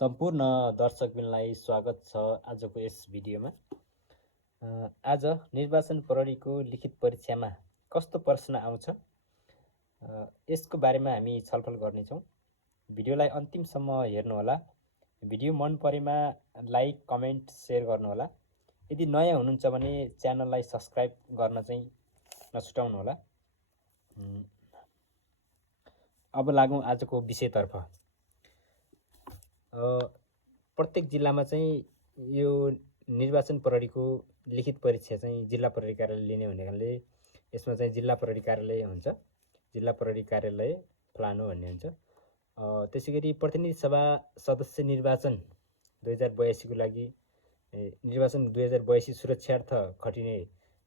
सम्पूर्ण दर्शकबिनलाई स्वागत छ आजको यस भिडियोमा। आज निर्वाचन प्रहरीको लिखित परीक्षामा कस्तो प्रश्न आउँछ यसको बारेमा हामी छलफल गर्नेछौँ। भिडियोलाई अन्तिमसम्म हेर्नुहोला। भिडियो मन परेमा लाइक, कमेन्ट, सेयर गर्नुहोला। यदि नयाँ हुनुहुन्छ भने च्यानललाई सब्स्क्राइब गर्न चाहिँ नछुटाउनुहोला। अब लागौँ आजको विषयतर्फ। प्रत्येक जिल्लामा चाहिँ यो निर्वाचन प्रहरीको लिखित परीक्षा चाहिँ जिल्ला प्रहरी कार्यालय लिने हुनाले यसमा चाहिँ जिल्ला प्रहरी कार्यालय हुन्छ। जिल्ला प्रहरी कार्यालय फलानु भन्ने हुन्छ। त्यसैगरी प्रतिनिधि सभा सदस्य निर्वाचन 2082 को लागि निर्वाचन 2082 सुरक्षार्थ खटिने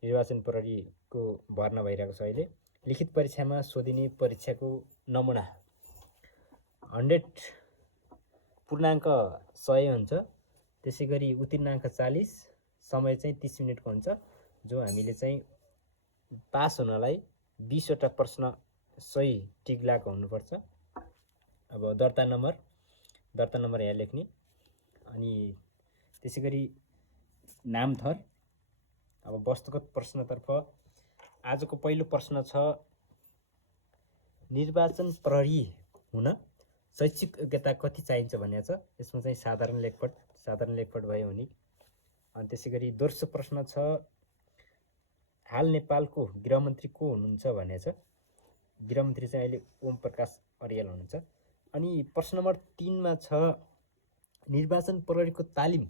निर्वाचन प्रहरीको भर्ना भइरहेको छ। अहिले लिखित परीक्षामा सोधिने परीक्षाको नमुना 100 पूर्णाङ्क 100 हुन्छ। त्यसैगरी उत्तीर्णाङ्क 40, समय चाहिँ 30 मिनेटको हुन्छ। जो हामीले चाहिँ पास हुनलाई 20 वटा प्रश्न सही टिक लगाएको हुनुपर्छ। अब दर्ता नम्बर यहाँ लेख्ने। अनि त्यसैगरी नाम थर। अब वस्तुगत प्रश्नतर्फ आजको पहिलो प्रश्न छ, निर्वाचन प्रहरी हुन शैक्षिक योग्यता कति चाहिन्छ भनेको छ। यसमा चाहिँ साधारण लेखपट भयो हुने। अनि त्यसैगरी दोस्रो प्रश्न छ, हाल नेपालको गृहमन्त्री को हुनुहुन्छ भनेको छ। गृहमन्त्री चाहिँ अहिले ओम प्रकाश अर्याल हुनुहुन्छ। अनि प्रश्न नम्बर 3 मा छ, निर्वाचन प्रहरीको तालिम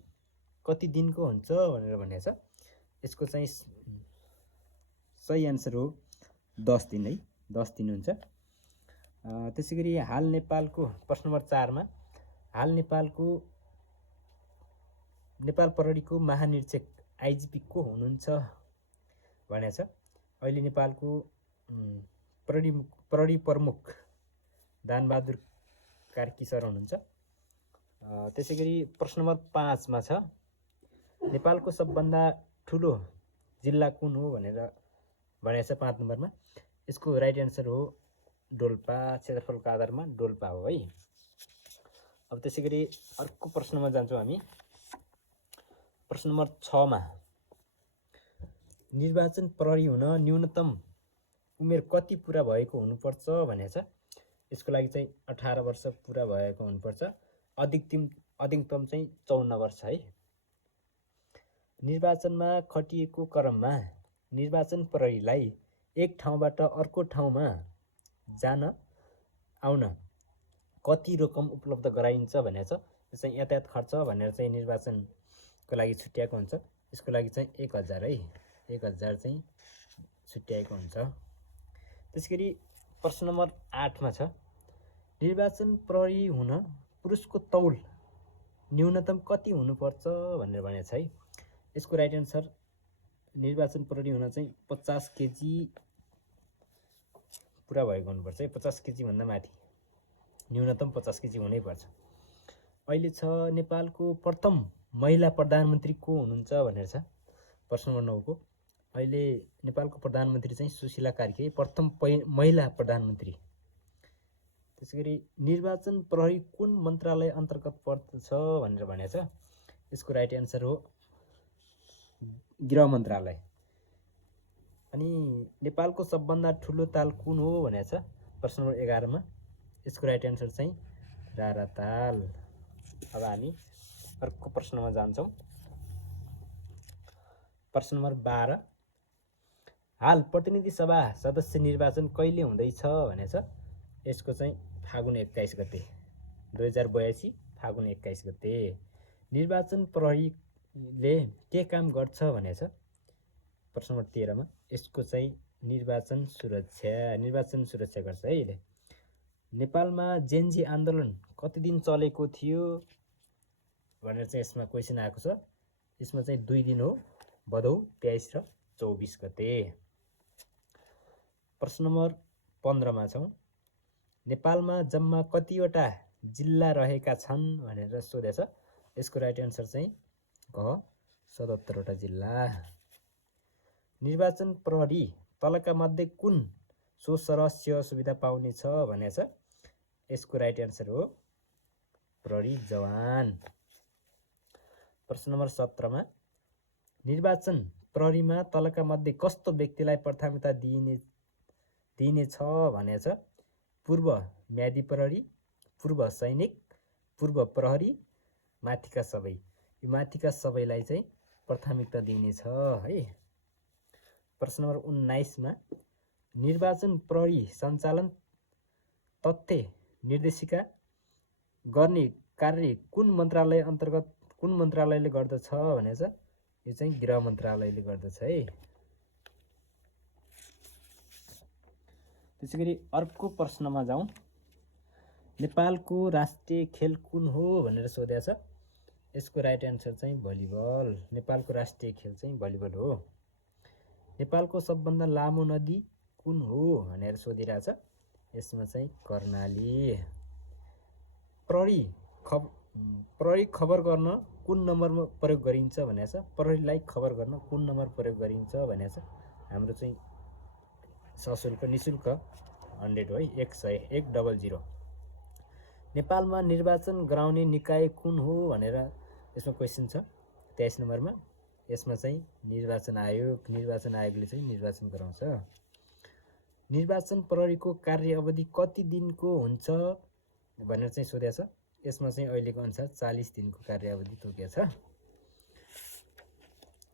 कति दिनको हुन्छ भनेर भनेको छ। यसको चाहिँ सही आन्सर हो 10 दिन है, 10 दिन हुन्छ। त्यसैगरी हाल नेपालको प्रश्न नम्बर 4 मा हाल नेपाल प्रहरीको महानिरीक्षक आइजिपी को हुनुहुन्छ भनेको छ। अहिले नेपालको प्रहरी प्रमुख दानबहादुर कार्की सर हुनुहुन्छ। त्यसैगरी प्रश्न नम्बर 5 मा छ, नेपालको सबभन्दा ठुलो जिल्ला कुन हो भनेर भनेको छ 5 नम्बरमा। यसको राइट एन्सर हो डोल्पा। क्षेत्रफलको आधारमा डोल्पा हो है। अब त्यसैगरी अर्को प्रश्नमा जान्छौँ हामी। प्रश्न नम्बर 6 मा निर्वाचन प्रहरी हुन न्यूनतम उमेर कति पुरा भएको हुनुपर्छ भनेको छ। यसको लागि चाहिँ 18 वर्ष पुरा भएको हुनुपर्छ। अधिकतम चाहिँ 54 वर्ष है। निर्वाचनमा खटिएको क्रममा निर्वाचन प्रहरीलाई एक ठाउँबाट अर्को ठाउँमा जान आउन कति रकम उपलब्ध गराइन्छ भनेको छ। यो चाहिँ यातायात खर्च भनेर चाहिँ निर्वाचनको लागि छुट्याएको हुन्छ। यसको लागि चाहिँ 1000 है, 1000 चाहिँ छुट्याएको हुन्छ। त्यसैगरी प्रश्न नम्बर 8 मा छ, निर्वाचन प्रहरी हुन पुरुषको तौल न्यूनतम कति हुनुपर्छ भनेर भनेको छ है। यसको राइट एन्सर निर्वाचन प्रहरी हुन चाहिँ 50 केजी पुरा भएको हुनुपर्छ है। 50 केजी भन्दा माथि न्यूनतम 50 केजी हुनैपर्छ। अहिले छ, नेपालको प्रथम महिला प्रधानमन्त्री को हुनुहुन्छ भनेर छ। प्रश्न नम्बर 9 को अहिले नेपालको प्रधानमन्त्री चाहिँ सुशीला कार्की, प्रथम महिला प्रधानमन्त्री। त्यसैगरी निर्वाचन प्रहरी कुन मन्त्रालय अन्तर्गत पर्दछ भनेर भनेको छ। यसको राइट एन्सर हो गृह मन्त्रालय। अनि नेपालको सबभन्दा ठुलो ताल कुन हो भनेको छ प्रश्न नम्बर 11 मा। यसको राइट एन्सर चाहिँ राराताल। अब हामी अर्को प्रश्नमा जान्छौँ। प्रश्न नम्बर 12, हाल प्रतिनिधि सभा सदस्य निर्वाचन कहिले हुँदैछ भनेको छ। यसको चाहिँ फागुन 21 गते 2082 फागुन 21 गते। निर्वाचन प्रहरीले के काम गर्छ भनेको छ प्रश्न नम्बर 13 मा। यसको चाहिँ निर्वाचन सुरक्षा गर्छ है। यसले नेपालमा जेनजी आन्दोलन कति दिन चलेको थियो भनेर चाहिँ यसमा क्वेसन आएको छ। यसमा चाहिँ 2 दिन हो, भदौ 23 र 24 गते। प्रश्न नम्बर 15 मा छौँ, नेपालमा जम्मा कतिवटा जिल्ला रहेका छन् भनेर सोधेछ। यसको राइट एन्सर चाहिँ घ 77 वटा जिल्ला। निर्वाचन प्रहरी तलका मध्ये कुन सो सरह सेवा सुविधा पाउनेछ भनेछ। यसको राइट एन्सर हो प्रहरी जवान। प्रश्न नम्बर 17 मा निर्वाचन प्रहरीमा तलका मध्ये कस्तो व्यक्तिलाई प्राथमिकता दिइनेछ भनेछ? पूर्व म्यादी प्रहरी, पूर्व सैनिक, पूर्व प्रहरी, माथिका सबै। यो माथिका सबैलाई चाहिँ प्राथमिकता दिइनेछ है। प्रश्न नम्बर 19 मा निर्वाचन प्रहरी सञ्चालन तथ्य निर्देशिका गर्ने कार्य कुन मन्त्रालय अन्तर्गत कुन मन्त्रालयले गर्दछ भनेछ? यो चाहिँ गृह मन्त्रालयले गर्दछ है। त्यसैगरी अर्को प्रश्नमा जाउँ। नेपालको राष्ट्रिय खेल कुन हो भनेर सोधेको छ। यसको राइट एन्सर चाहिँ भलिबल। नेपालको राष्ट्रिय खेल चाहिँ भलिबल हो। नेपालको सबभन्दा लामो नदी कुन हो भनेर सोधिरहेछ। यसमा चाहिँ कर्णाली। प्रहरी खबर गर्न कुन नम्बरमा प्रयोग गरिन्छ भनेको छ? प्रहरीलाई खबर गर्न कुन नम्बर प्रयोग गरिन्छ भनेको छ? हाम्रो चाहिँ सशुल्क निशुल्क 100 है, 100 नेपालमा निर्वाचन गराउने निकाय कुन हो भनेर यसमा क्वेसन छ 23 नम्बरमा। यसमा चाहिँ निर्वाचन आयोगले चाहिँ निर्वाचन गराउँछ। निर्वाचन प्रहरीको कार्य अवधि कति दिनको हुन्छ भनेर चाहिँ सोधेको छ। यसमा चाहिँ अहिलेको अनुसार 40 दिनको कार्य अवधि तोकेको छ।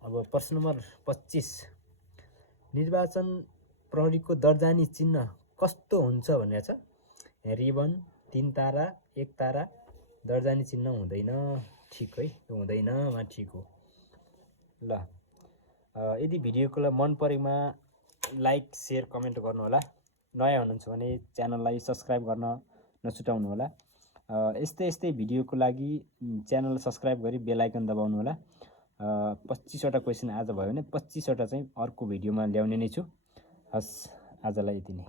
अब प्रश्न नम्बर 25 निर्वाचन प्रहरीको दर्जानी चिन्ह कस्तो हुन्छ भनेको छ? रिबन, 3 तारा, 1 तारा। दर्जानी चिन्ह हुँदैन। ठिक है, यो हुँदैनमा ठिक हो। ल यदि भिडियोको मन परेमा लाइक, सेयर, कमेन्ट गर्नुहोला। नयाँ हुनुहुन्छ भने च्यानललाई सब्सक्राइब गर्न नछुटाउनु होला। यस्तै भिडियोको लागि च्यानल सब्सक्राइब गरी बेल आइकन दबाउनु होला। 25वटा क्वेसन आज भयो भने 25वटा चाहिँ अर्को भिडियोमा ल्याउने नै छु। हस्, आजलाई यति नै।